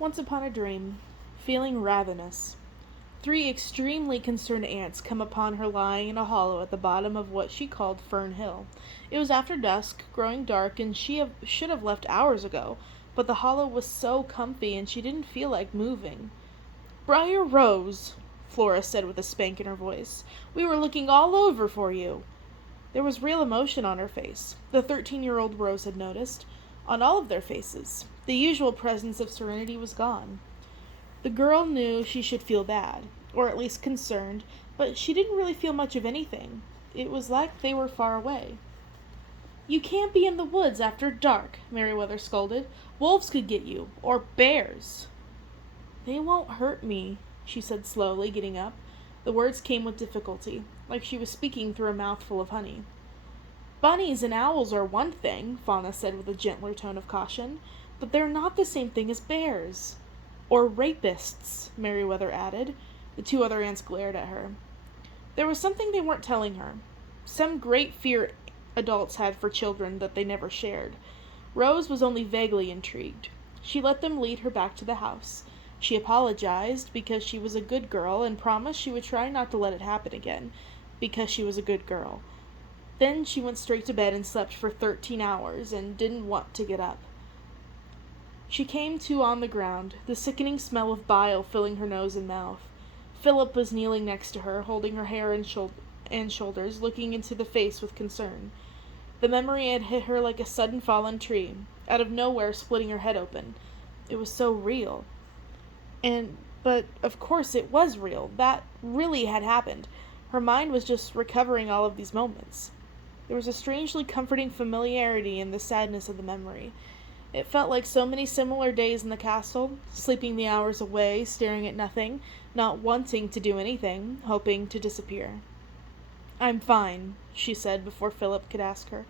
Once upon a dream, feeling ravenous, three extremely concerned ants come upon her lying in a hollow at the bottom of what she called Fern Hill. It was after dusk, growing dark, and should have left hours ago, but the hollow was so comfy and she didn't feel like moving. "Briar Rose," Flora said with a spank in her voice, "we were looking all over for you." There was real emotion on her face. The 13-year-old Rose had noticed. On all of their faces. The usual presence of serenity was gone. The girl knew she should feel bad, or at least concerned, but she didn't really feel much of anything. It was like they were far away. "You can't be in the woods after dark," Merryweather scolded. "Wolves could get you, or bears." "They won't hurt me," she said slowly, getting up. The words came with difficulty, like she was speaking through a mouthful of honey. "Bunnies and owls are one thing," Fauna said with a gentler tone of caution, "but they're not the same thing as bears." "Or rapists," Merryweather added. The two other ants glared at her. There was something they weren't telling her. Some great fear adults had for children that they never shared. Rose was only vaguely intrigued. She let them lead her back to the house. She apologized because she was a good girl and promised she would try not to let it happen again, because she was a good girl. Then she went straight to bed and slept for 13 hours and didn't want to get up. She came to on the ground, the sickening smell of bile filling her nose and mouth. Philip was kneeling next to her, holding her hair and shoulders, looking into the face with concern. The memory had hit her like a sudden fallen tree, out of nowhere splitting her head open. It was so real. But of course it was real. That really had happened. Her mind was just recovering all of these moments. There was a strangely comforting familiarity in the sadness of the memory. It felt like so many similar days in the castle, sleeping the hours away, staring at nothing, not wanting to do anything, hoping to disappear. "I'm fine," she said before Philip could ask her.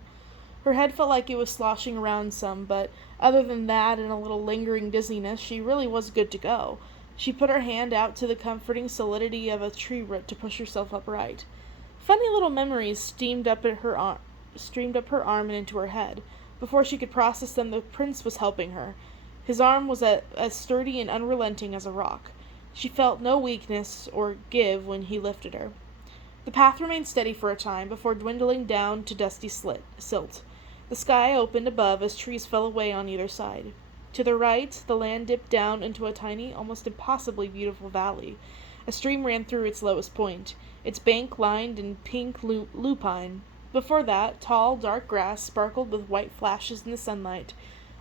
Her head felt like it was sloshing around some, but other than that and a little lingering dizziness, she really was good to go. She put her hand out to the comforting solidity of a tree root to push herself upright. Funny little memories streamed up her arm and into her head. Before she could process them, the prince was helping her. His arm was as sturdy and unrelenting as a rock. She felt no weakness or give when he lifted her. The path remained steady for a time before dwindling down to dusty silt. The sky opened above as trees fell away on either side. To the right, the land dipped down into a tiny, almost impossibly beautiful valley. A stream ran through its lowest point, its bank lined in pink lupine. Before that, tall, dark grass sparkled with white flashes in the sunlight.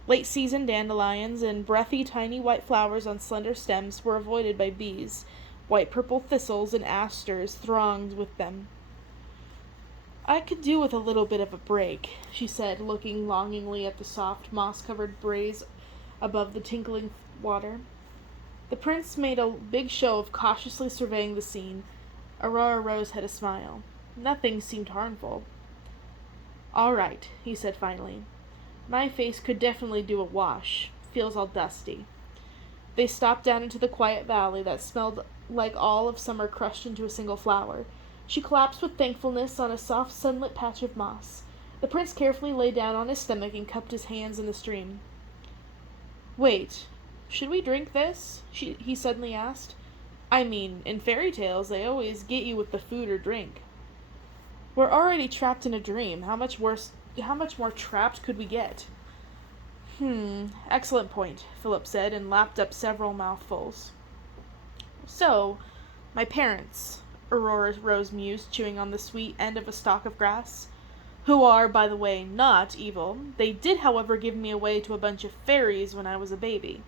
Late-season dandelions and breathy, tiny white flowers on slender stems were avoided by bees. White-purple thistles and asters thronged with them. "I could do with a little bit of a break," she said, looking longingly at the soft, moss-covered breeze above the tinkling water. The prince made a big show of cautiously surveying the scene. Aurora Rose had a smile. Nothing seemed harmful. "All right," he said finally. "My face could definitely do a wash. Feels all dusty." They stopped down into the quiet valley that smelled like all of summer crushed into a single flower. She collapsed with thankfulness on a soft sunlit patch of moss. The prince carefully lay down on his stomach and cupped his hands in the stream. "Wait, should we drink this?" he suddenly asked. "I mean, in fairy tales, they always get you with the food or drink." "We're already trapped in a dream. How much more trapped could we get?" Excellent point," Philip said, and lapped up several mouthfuls. "So, my parents," Aurora Rose mused, chewing on the sweet end of a stalk of grass, "who are, by the way, not evil. They did, however, give me away to a bunch of fairies when I was a baby."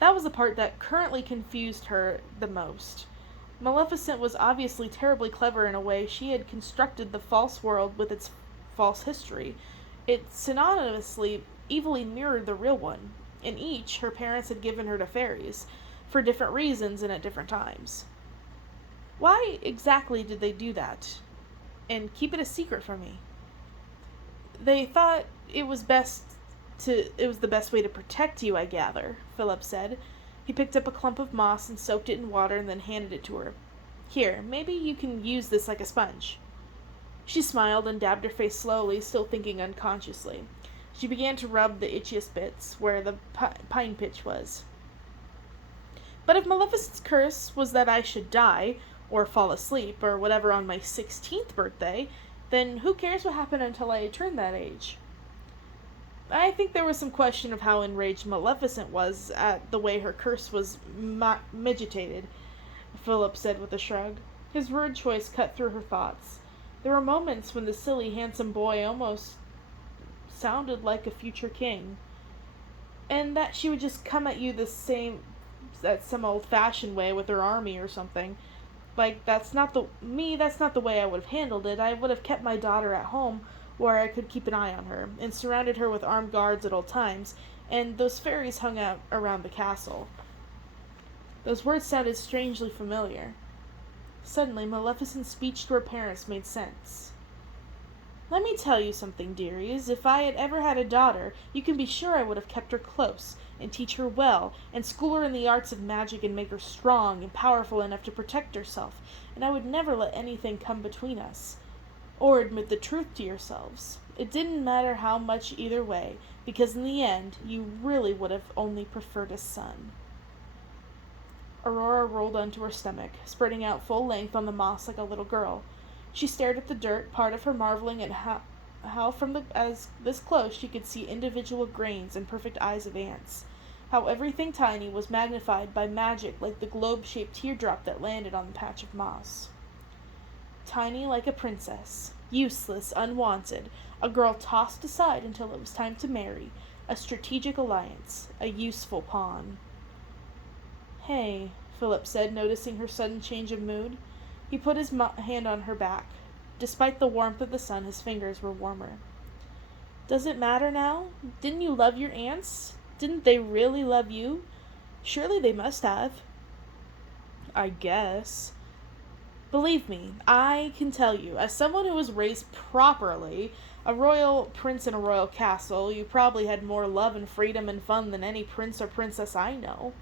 That was the part that currently confused her the most. Maleficent was obviously terribly clever in a way. She had constructed the false world with its false history. It synonymously, evilly mirrored the real one. In each, her parents had given her to fairies, for different reasons and at different times. Why exactly did they do that? And keep it a secret from me? "They thought it was the best way to protect you, I gather," Philip said. He picked up a clump of moss and soaked it in water and then handed it to her. "Here, maybe you can use this like a sponge." She smiled and dabbed her face slowly, still thinking unconsciously. She began to rub the itchiest bits, where the pine pitch was. But if Maleficent's curse was that I should die, or fall asleep, or whatever on my 16th birthday, then who cares what happened until I turned that age? I think there was some question of how enraged Maleficent was at the way her curse was mitigated, Philip said with a shrug. His word choice cut through her thoughts. There were moments when the silly, handsome boy almost sounded like a future king. And that she would just come at you that some old-fashioned way with her army or something. Like, that's not the way I would have handled it. I would have kept my daughter at home where I could keep an eye on her, and surrounded her with armed guards at all times, and those fairies hung out around the castle. Those words sounded strangely familiar. Suddenly, Maleficent's speech to her parents made sense. Let me tell you something, dearies. If I had ever had a daughter, you can be sure I would have kept her close, and teach her well, and school her in the arts of magic and make her strong and powerful enough to protect herself, and I would never let anything come between us. Or admit the truth to yourselves. It didn't matter how much either way, because in the end, you really would have only preferred a son. Aurora rolled onto her stomach, spreading out full length on the moss like a little girl. She stared at the dirt, part of her marveling at how from as this close she could see individual grains and perfect eyes of ants. How everything tiny was magnified by magic like the globe-shaped teardrop that landed on the patch of moss. Tiny like a princess, useless, unwanted, a girl tossed aside until it was time to marry, a strategic alliance, a useful pawn. Hey, Philip said, noticing her sudden change of mood. He put his hand on her back. Despite the warmth of the sun, his fingers were warmer. Does it matter now? Didn't you love your aunts? Didn't they really love you? Surely they must have. I guess. Believe me, I can tell you, as someone who was raised properly, a royal prince in a royal castle, you probably had more love and freedom and fun than any prince or princess I know.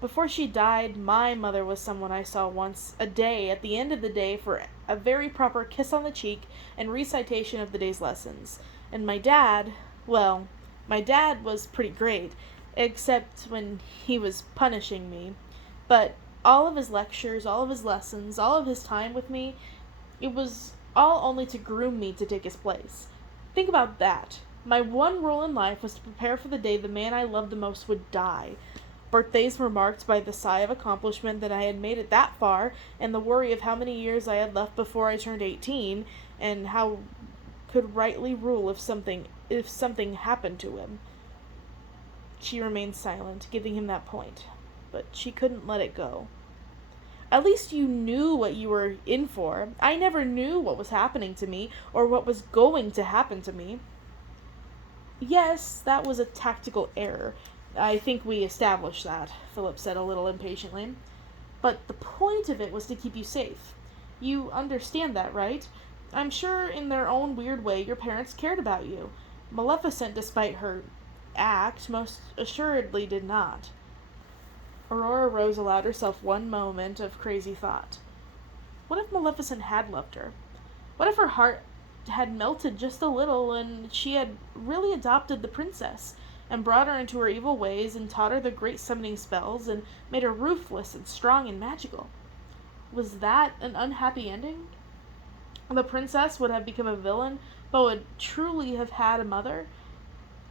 Before she died, my mother was someone I saw once a day at the end of the day for a very proper kiss on the cheek and recitation of the day's lessons. And my dad was pretty great, except when he was punishing me. But all of his lectures, all of his lessons, all of his time with me, it was all only to groom me to take his place. Think about that. My one rule in life was to prepare for the day the man I loved the most would die. Birthdays were marked by the sigh of accomplishment that I had made it that far, and the worry of how many years I had left before I turned 18, and how could rightly rule if something happened to him. She remained silent, giving him that point, but she couldn't let it go. At least you knew what you were in for. I never knew what was happening to me, or what was going to happen to me. Yes, that was a tactical error. I think we established that, Philip said a little impatiently. But the point of it was to keep you safe. You understand that, right? I'm sure in their own weird way your parents cared about you. Maleficent, despite her act, most assuredly did not. Aurora Rose allowed herself one moment of crazy thought. What if Maleficent had loved her? What if her heart had melted just a little and she had really adopted the princess and brought her into her evil ways and taught her the great summoning spells and made her ruthless and strong and magical? Was that an unhappy ending? The princess would have become a villain, but would truly have had a mother.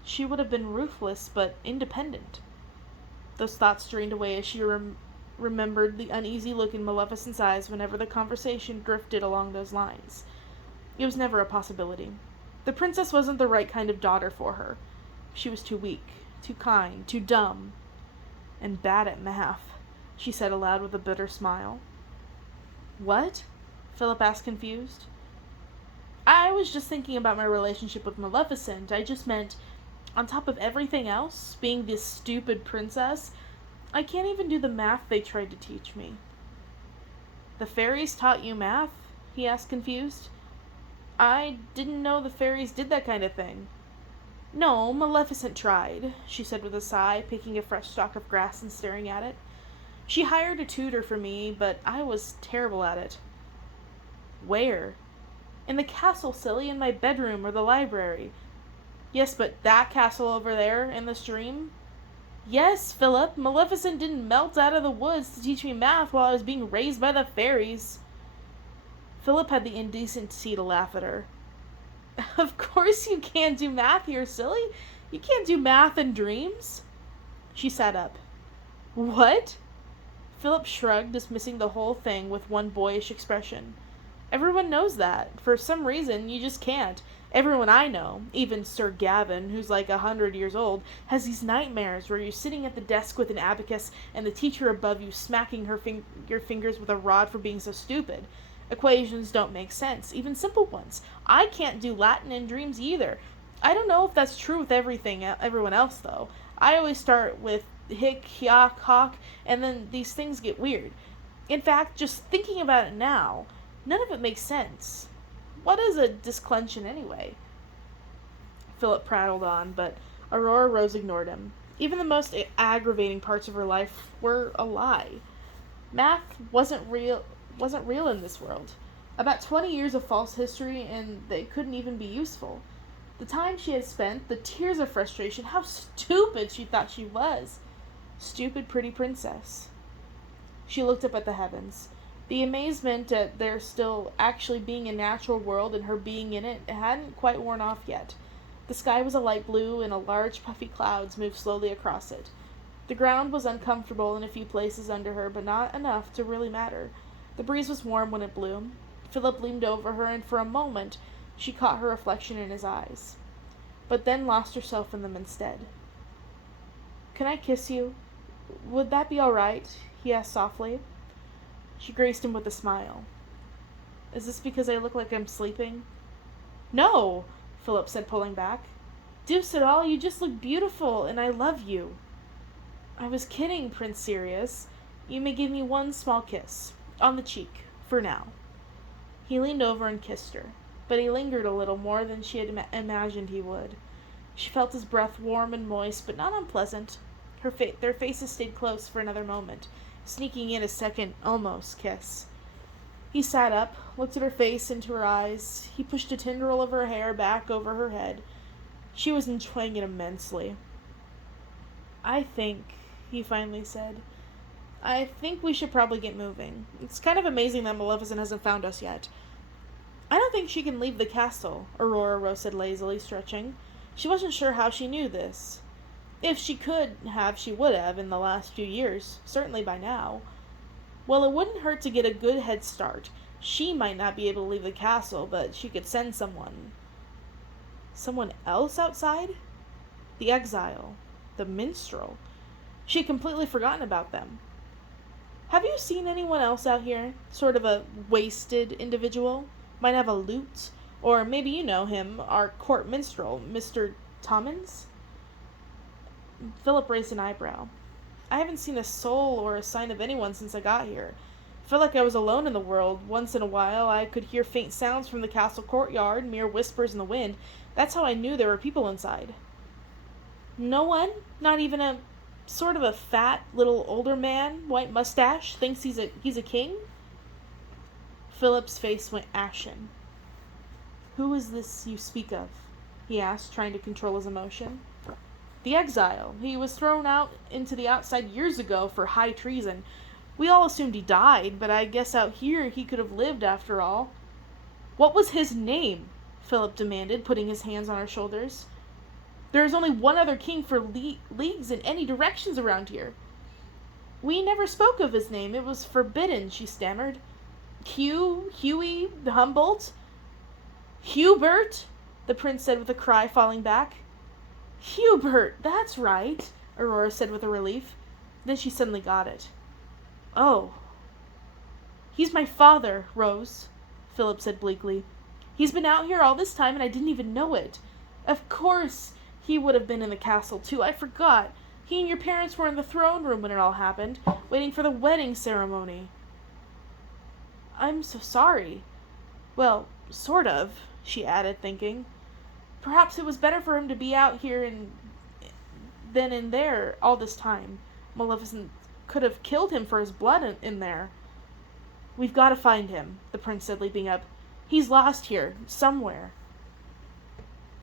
She would have been ruthless but independent. Those thoughts drained away as she remembered the uneasy look in Maleficent's eyes whenever the conversation drifted along those lines. It was never a possibility. The princess wasn't the right kind of daughter for her. She was too weak, too kind, too dumb, and bad at math, she said aloud with a bitter smile. What? Philip asked, confused. I was just thinking about my relationship with Maleficent. I just meant, on top of everything else, being this stupid princess, I can't even do the math they tried to teach me. The fairies taught you math? He asked, confused. I didn't know the fairies did that kind of thing. No, Maleficent tried, she said with a sigh, picking a fresh stalk of grass and staring at it. She hired a tutor for me, but I was terrible at it. Where? In the castle, silly, in my bedroom or the library. Yes, but that castle over there in the stream? Yes, Philip, Maleficent didn't melt out of the woods to teach me math while I was being raised by the fairies. Philip had the indecency to laugh at her. Of course you can't do math here, silly. You can't do math in dreams. She sat up. What? Philip shrugged, dismissing the whole thing with one boyish expression. Everyone knows that. For some reason, you just can't. Everyone I know, even Sir Gavin, who's like 100 years old, has these nightmares where you're sitting at the desk with an abacus and the teacher above you smacking your fingers with a rod for being so stupid. Equations don't make sense, even simple ones. I can't do Latin in dreams either. I don't know if that's true with everyone else, though. I always start with hic, hic, hoc, and then these things get weird. In fact, just thinking about it now, none of it makes sense. What is a disclension anyway? Philip prattled on, but Aurora Rose ignored him. Even the most aggravating parts of her life were a lie. Math wasn't real in this world. About 20 years of false history, and they couldn't even be useful. The time she had spent, the tears of frustration, how stupid she thought she was. Stupid pretty princess. She looked up at the heavens. The amazement at there still actually being a natural world and her being in it hadn't quite worn off yet. The sky was a light blue, and large puffy clouds moved slowly across it. The ground was uncomfortable in a few places under her, but not enough to really matter. The breeze was warm when it blew. Philip leaned over her, and for a moment she caught her reflection in his eyes, but then lost herself in them instead. "Can I kiss you? Would that be all right?" he asked softly. She graced him with a smile. "Is this because I look like I'm sleeping?" "No," Philip said, pulling back. "Deuce it all, you just look beautiful, and I love you." "I was kidding, Prince Sirius. You may give me one small kiss. On the cheek. For now." He leaned over and kissed her, but he lingered a little more than she had imagined he would. She felt his breath warm and moist, but not unpleasant. Their faces stayed close for another moment, sneaking in a second, almost, kiss. He sat up, looked at her face, into her eyes. He pushed a tendril of her hair back over her head. She was enjoying it immensely. "I think," he finally said, "I think we should probably get moving. It's kind of amazing that Maleficent hasn't found us yet." "I don't think she can leave the castle," Aurora Rose said lazily, stretching. She wasn't sure how she knew this. If she could have, she would have in the last few years, certainly by now. Well, it wouldn't hurt to get a good head start. She might not be able to leave the castle, but she could send someone. Someone else outside? The exile. The minstrel. She had completely forgotten about them. "Have you seen anyone else out here? Sort of a wasted individual? Might have a lute? Or maybe you know him, our court minstrel, Mr. Tommins?" Philip raised an eyebrow. "I haven't seen a soul or a sign of anyone since I got here. I felt like I was alone in the world. Once in a while I could hear faint sounds from the castle courtyard, mere whispers in the wind. That's how I knew there were people inside." "No one? Not even a sort of a fat, little older man, white mustache, thinks he's a king?" Philip's face went ashen. "Who is this you speak of?" he asked, trying to control his emotion. "The exile. He was thrown out into the outside years ago for high treason. We all assumed he died, but I guess out here he could have lived after all." "What was his name?" Philip demanded, putting his hands on her shoulders. "There is only one other king for leagues in any directions around here." "We never spoke of his name. It was forbidden," she stammered. Huey, Humboldt?" "Hubert!" the prince said with a cry, falling back. "Hubert, that's right," Aurora said with a relief. Then she suddenly got it. "Oh." "He's my father, Rose," Philip said bleakly. "He's been out here all this time and I didn't even know it. Of course he would have been in the castle too. I forgot. He and your parents were in the throne room when it all happened, waiting for the wedding ceremony." "I'm so sorry." "Well, sort of," she added, thinking. "Perhaps it was better for him to be out here than in there all this time. Maleficent could have killed him for his blood in there." "We've got to find him," the prince said, leaping up. "He's lost here, somewhere."